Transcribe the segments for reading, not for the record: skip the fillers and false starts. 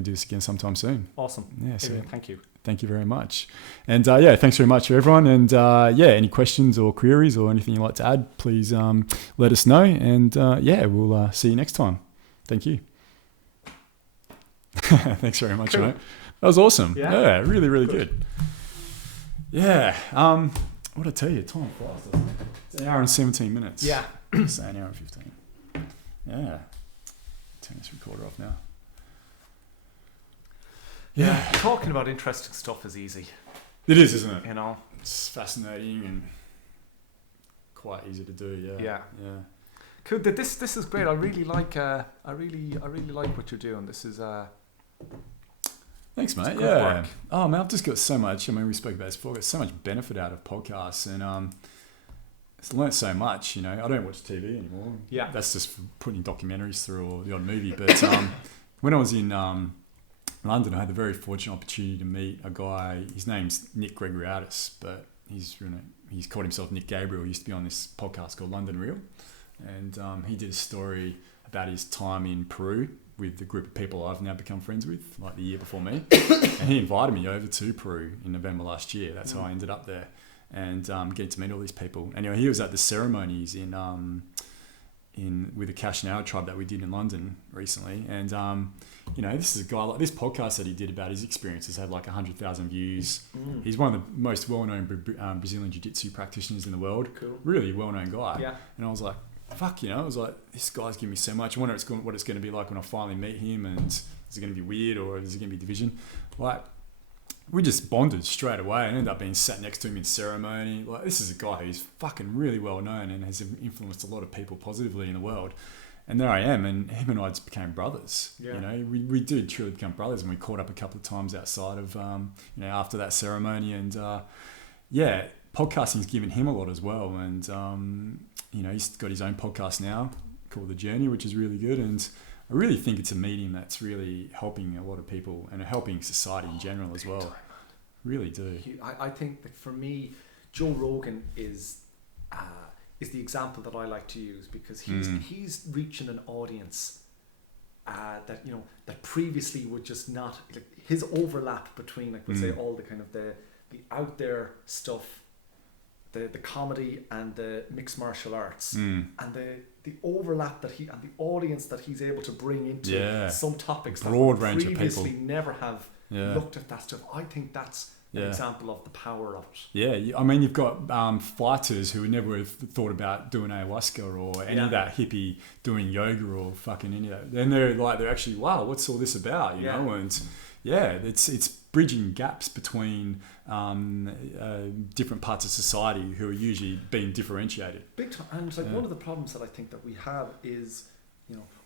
do this again sometime soon. Awesome. Yeah. So thank you. Thank you very much. And thanks very much, everyone. And any questions or queries or anything you'd like to add, please let us know. And we'll see you next time. Thank you. Thanks very much, mate. That was awesome. Yeah, really, really good. Yeah. What did I tell you? Time flies, doesn't it? It's an hour and 17 minutes. Yeah. So an hour and 15. Yeah. Turn this recorder off now. Yeah. Talking about interesting stuff is easy. It is, isn't it? You know? It's fascinating and quite easy to do, yeah. Cool. This is great. I really like what you're doing. This is thanks, mate. Work. Oh man, I've just got so much. I mean, we spoke about this before. I've got so much benefit out of podcasts, and I've learnt so much. You know, I don't watch TV anymore. Yeah, that's just for putting documentaries through or the odd movie. But when I was in London, I had the very fortunate opportunity to meet a guy. His name's Nick Gregoriadis, but he's called himself Nick Gabriel. He used to be on this podcast called London Real, and he did a story about his time in Peru with the group of people I've now become friends with, like the year before me. And he invited me over to Peru in November last year. That's how I ended up there, and getting to meet all these people. Anyway, he was at the ceremonies in with the Kashnao tribe that we did in London recently, and this is a guy, like this podcast that he did about his experiences had like 100,000 views. He's one of the most well-known Brazilian jiu-jitsu practitioners in the world. Cool. Really well-known guy. Yeah. And I was like, fuck, I was like, this guy's giving me so much. I wonder what it's going to be like when I finally meet him, and is it going to be weird or is it going to be division? Like, we just bonded straight away and ended up being sat next to him in ceremony. Like, this is a guy who's fucking really well known and has influenced a lot of people positively in the world. And there I am, and him and I just became brothers. Yeah. We did truly become brothers, and we caught up a couple of times outside of, after that ceremony. And podcasting's given him a lot as well. And he's got his own podcast now called The Journey, which is really good. And I really think it's a medium that's really helping a lot of people and helping society in general as well. Really do. I think that for me, Joe Rogan is the example that I like to use, because he's reaching an audience that previously would just not, like, his overlap between, like, we'll say, all the kind of the out there stuff, the comedy and the mixed martial arts, and the overlap that he and the audience that he's able to bring into some topics broad that range of previously people never have looked at that stuff. I think that's an example of the power of it. Yeah, I mean, you've got fighters who never have thought about doing ayahuasca or any of that hippie doing yoga or fucking any of that. Then they're actually, wow, what's all this about? You know, and it's bridging gaps between different parts of society who are usually being differentiated. Big time. And one of the problems that I think that we have is,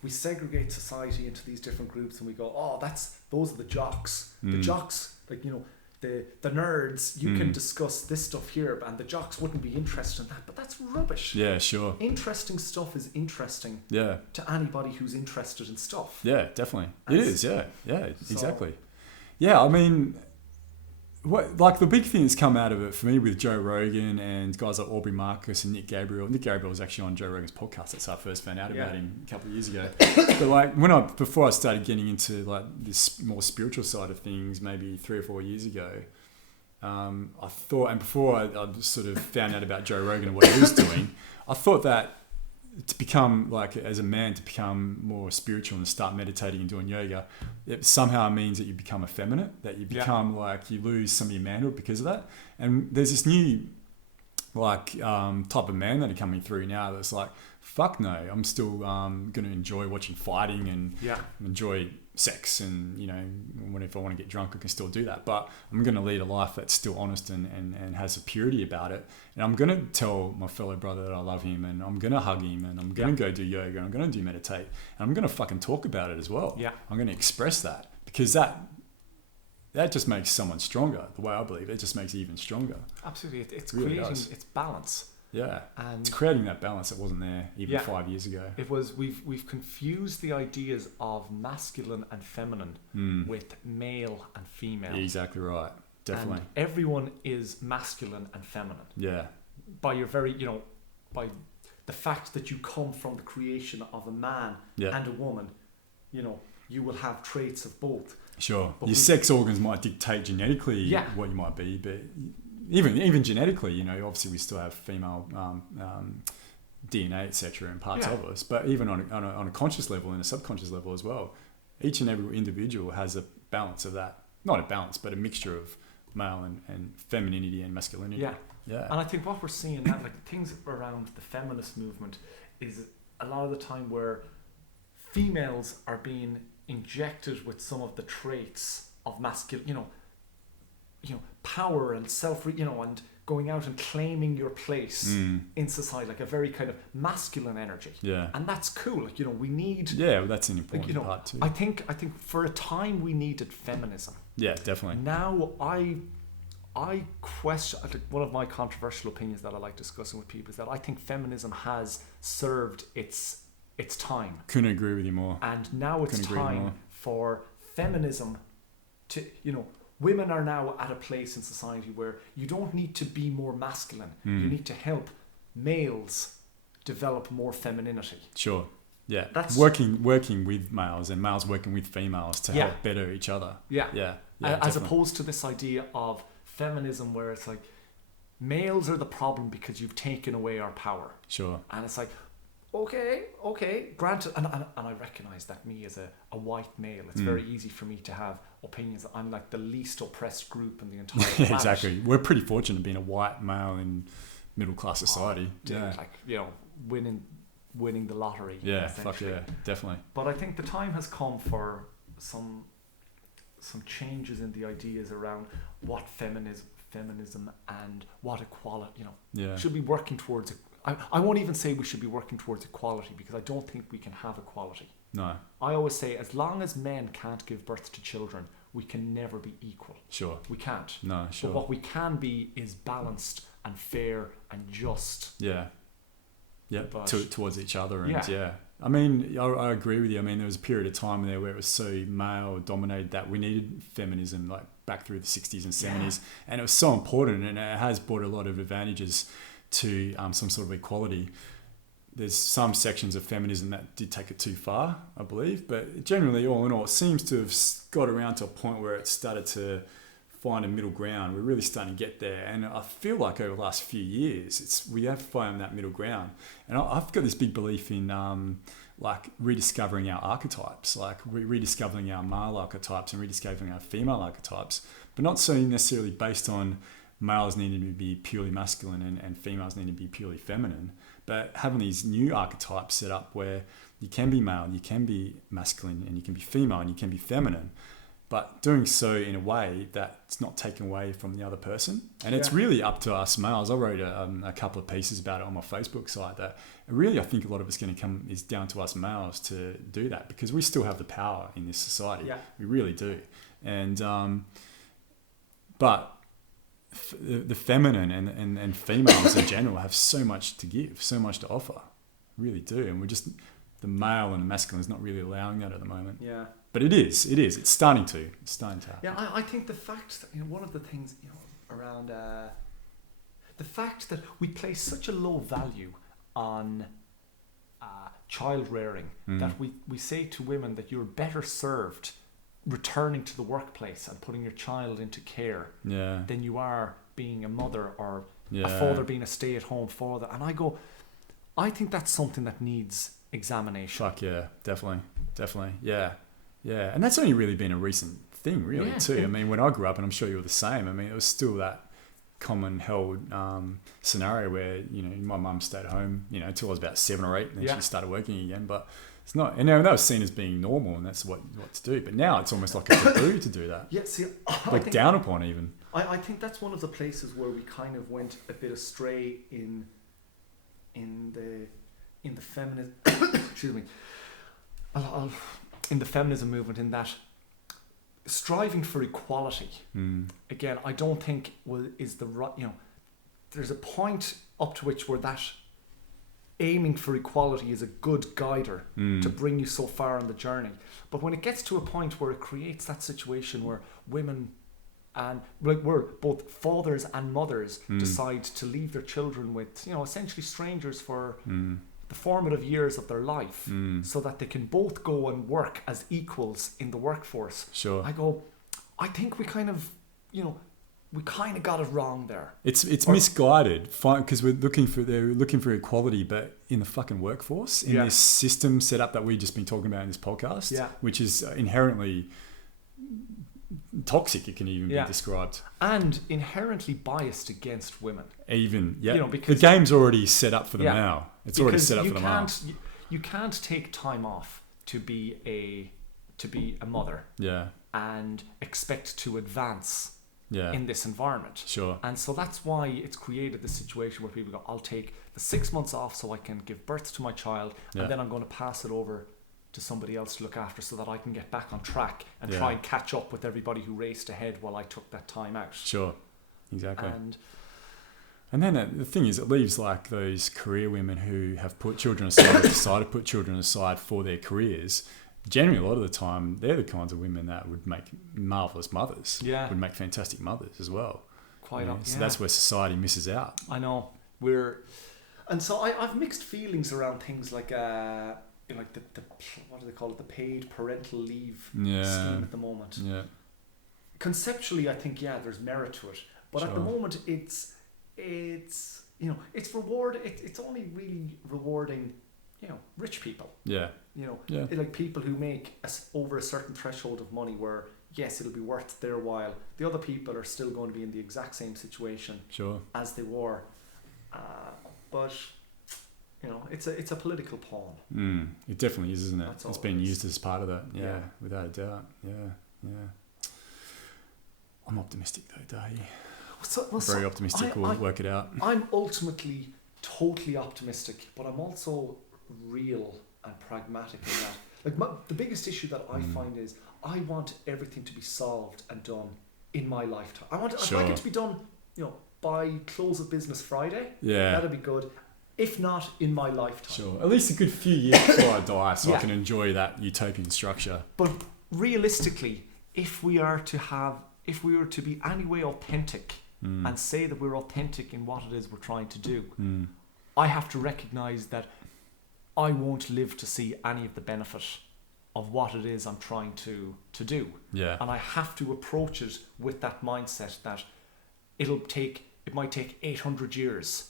we segregate society into these different groups, and we go, oh, those are the jocks. The jocks, the nerds, you can discuss this stuff here, and the jocks wouldn't be interested in that, but that's rubbish. Yeah, sure. Interesting stuff is interesting to anybody who's interested in stuff. Yeah, definitely. It is, exactly. Yeah, I mean, the big thing that's come out of it for me with Joe Rogan and guys like Aubrey Marcus and Nick Gabriel. Nick Gabriel was actually on Joe Rogan's podcast. That's how I first found out about him a couple of years ago. But before I started getting into like this more spiritual side of things, maybe 3 or 4 years ago, I thought, and before I sort of found out about Joe Rogan and what he was doing, I thought that to become, like, as a man, to become more spiritual and start meditating and doing yoga, it somehow means that you become effeminate, that you become like, you lose some of your manhood because of that. And there's this new type of man that are coming through now that's like, fuck no, I'm still going to enjoy watching fighting and enjoy sex, and if I want to get drunk I can still do that, but I'm going to lead a life that's still honest and has a purity about it, and I'm going to tell my fellow brother that I love him, and I'm going to hug him, and I'm going to go do yoga, and I'm going to do meditate, and I'm going to fucking talk about it as well. I'm going to express that, because that just makes someone stronger. The way I believe it just makes it even stronger. Absolutely. It's really creating it's balance. Yeah, and it's creating that balance that wasn't there even 5 years ago. It was. We've confused the ideas of masculine and feminine with male and female. Yeah, exactly right. Definitely. And everyone is masculine and feminine. Yeah. By your very, by the fact that you come from the creation of a man and a woman, Yeah. you will have traits of both. Sure. But Your sex organs might dictate genetically what you might be, but even genetically, you know, obviously we still have female DNA, etc., in parts of us. But even on a conscious level and a subconscious level as well, each and every individual has a balance of that. Not a balance, but a mixture of male and femininity and masculinity. Yeah. Yeah. And I think what we're seeing now, like things around the feminist movement, is a lot of the time where females are being injected with some of the traits of masculine, you know, power and and going out and claiming your place in society, like a very kind of masculine energy. Yeah. And that's cool. Like, you know, we need. Yeah, well, that's an important part too. I think for a time we needed feminism. Yeah, definitely. Now I question, like, one of my controversial opinions that I like discussing with people is that I think feminism has served its time. Couldn't agree with you more. And now it's time for feminism to, you know, women are now at a place in society where you don't need to be more masculine. You need to help males develop more femininity. Sure. Yeah. That's working with males and males working with females to help better each other. Yeah. Yeah. As definitely. opposed to this idea of feminism where it's like males are the problem because you've taken away our power. Sure. And it's like, okay, granted, and I recognise that me as a white male, it's very easy for me to have opinions. I'm like the least oppressed group in the entire planet. Exactly. We're pretty fortunate being a white male in middle class society. Like, you know, winning the lottery. Yeah, fuck yeah, definitely. But I think the time has come for some changes in the ideas around what feminism and what equality, you know, should be working towards. I won't even say we should be working towards equality, because I don't think we can have equality. No. I always say, as long as men can't give birth to children, we can never be equal. Sure. We can't. No, sure. But what we can be is balanced and fair and just. Yeah. Yeah. Towards each other. And yeah. I mean, I agree with you. I mean, there was a period of time there where it was so male dominated that we needed feminism, like back through the 60s and 70s. And it was so important, and it has brought a lot of advantages to some sort of equality. There's some sections of feminism that did take it too far, I believe, but generally, all in all, it seems to have got around to a point where it started to find a middle ground. We're really starting to get there, and I feel like over the last few years, we have found that middle ground. And I've got this big belief in like rediscovering our archetypes, like rediscovering our male archetypes and rediscovering our female archetypes, but not so necessarily based on males needing to be purely masculine and females needing to be purely feminine, but having these new archetypes set up where you can be male, you can be masculine, and you can be female, and you can be feminine, but doing so in a way that's not taken away from the other person. And it's really up to us males. I wrote a couple of pieces about it on my Facebook site that really I think a lot of it's going to come is down to us males to do that, because we still have the power in this society. Yeah. We really do. And but the feminine and females in general have so much to give, so much to offer, really do. And we're just, the male and the masculine is not really allowing that at the moment. Yeah. But it's starting to happen. Yeah, I think the fact that, you know, one of the things, you know, around the fact that we place such a low value on child rearing, that we say to women that you're better served returning to the workplace and putting your child into care than you are being a mother or a father being a stay-at-home father. And I think that's something that needs examination. Fuck yeah, definitely, yeah. And that's only really been a recent thing, really, too. I mean, when I grew up, and I'm sure you were the same, I mean, it was still that common held scenario where, you know, my mum stayed at home, you know, until I was about 7 or 8, and then she started working again. But it's not, and that was seen as being normal, and that's what to do. But now it's almost like a taboo to do that. Yeah, see, like down upon even. I think that's one of the places where we kind of went a bit astray in the feminist excuse me, in the feminism movement, in that striving for equality. Again, I don't think is the right. You know, there's a point up to which where that aiming for equality is a good guider to bring you so far on the journey. But when it gets to a point where it creates that situation where women and where both fathers and mothers decide to leave their children with, you know, essentially strangers for the formative years of their life so that they can both go and work as equals in the workforce. Sure. I think we kind of got it wrong there. It's misguided because they're looking for equality, but in the fucking workforce, in this system set up that we've just been talking about in this podcast, which is inherently toxic, it can even be described, and inherently biased against women. Even because the game's already set up for them now. It's already set up for them now. You can't take time off to be a mother. Yeah. And expect to advance. Yeah. In this environment. Sure. And so that's why it's created this situation where people go, I'll take the 6 months off so I can give birth to my child, and then I'm going to pass it over to somebody else to look after so that I can get back on track and try and catch up with everybody who raced ahead while I took that time out. Sure. Exactly. And then the thing is, it leaves like those career women who have put children aside, decided to put children aside for their careers. Generally, a lot of the time, they're the kinds of women that would make marvellous mothers. Yeah. Would make fantastic mothers as well. So that's where society misses out. I know. And so I've mixed feelings around things like the what do they call it? The paid parental leave scheme at the moment. Yeah. Conceptually, I think there's merit to it, but at the moment, it's reward. It's only really rewarding. Rich people. Yeah. Like people who make over a certain threshold of money where, yes, it'll be worth their while. The other people are still going to be in the exact same situation as they were. But, it's a political pawn. It definitely is, isn't it? It's been used as part of that. Yeah, without a doubt. Yeah. I'm optimistic though, Dahi. Very optimistic. We'll work it out. I'm ultimately totally optimistic, but I'm also real and pragmatic in that. The biggest issue that I find is I want everything to be solved and done in my lifetime. I'd like it to be done, by close of business Friday. Yeah, that'd be good. If not, in my lifetime. Sure, at least a good few years before I die, so I can enjoy that utopian structure. But realistically, if we were to be anyway authentic and say that we're authentic in what it is we're trying to do, I have to recognise that I won't live to see any of the benefit of what it is I'm trying to do. Yeah. And I have to approach it with that mindset that it might take 800 years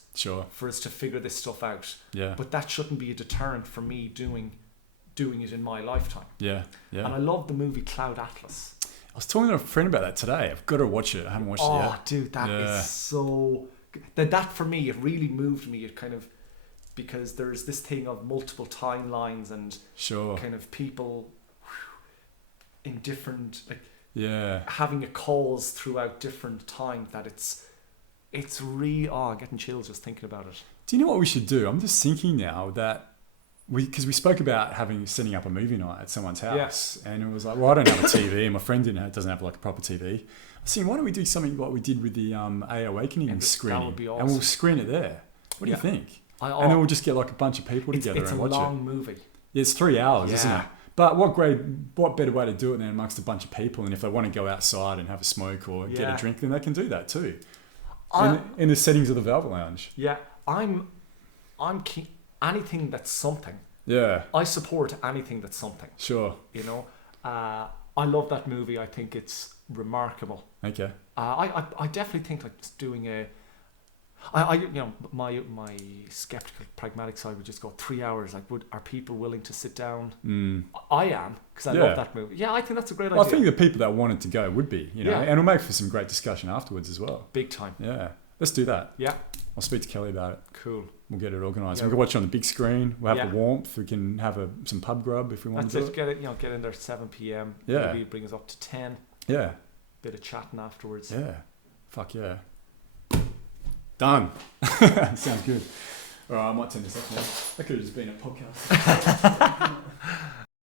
for us to figure this stuff out. Yeah. But that shouldn't be a deterrent for me doing it in my lifetime. Yeah. Yeah. And I love the movie Cloud Atlas. I was talking to a friend about that today. I've got to watch it. I haven't watched it yet. Oh, dude, that is so... That for me, it really moved me. It kind of... Because there's this thing of multiple timelines and kind of people in different having a cause throughout different times that it's really getting chills just thinking about it. Do you know what we should do? I'm just thinking now that because we spoke about setting up a movie night at someone's house, and it was like, well, I don't have a TV, and my friend doesn't have like a proper TV. I was thinking, why don't we do something like we did with the A Awakening screening? That would be awesome. And we'll screen it there. What do you think? And then we'll just get like a bunch of people together and watch it. It's a long movie. Yeah, it's 3 hours, isn't it? But what better way to do it than amongst a bunch of people? And if they want to go outside and have a smoke or get a drink, then they can do that too. In the settings of the Velvet Lounge. Yeah, I'm keen. Anything that's something. Yeah. I support anything that's something. Sure. I love that movie. I think it's remarkable. Okay. I definitely think like just doing my skeptical pragmatic side would just go 3 hours. Like, are people willing to sit down? I am, because I love that movie. Yeah, I think that's a great idea. I think the people that wanted to go would be, and it'll make for some great discussion afterwards as well. Big time. Yeah, let's do that. Yeah, I'll speak to Kelly about it. Cool. We'll get it organised. We can watch it on the big screen. We'll have the warmth. We can have some pub grub if we want to do it. Get in there at 7 p.m. Yeah. Maybe bring us up to 10. Yeah. Bit of chatting afterwards. Yeah. Fuck yeah. Done. Sounds good. All right, I might turn this off now. That could have just been a podcast.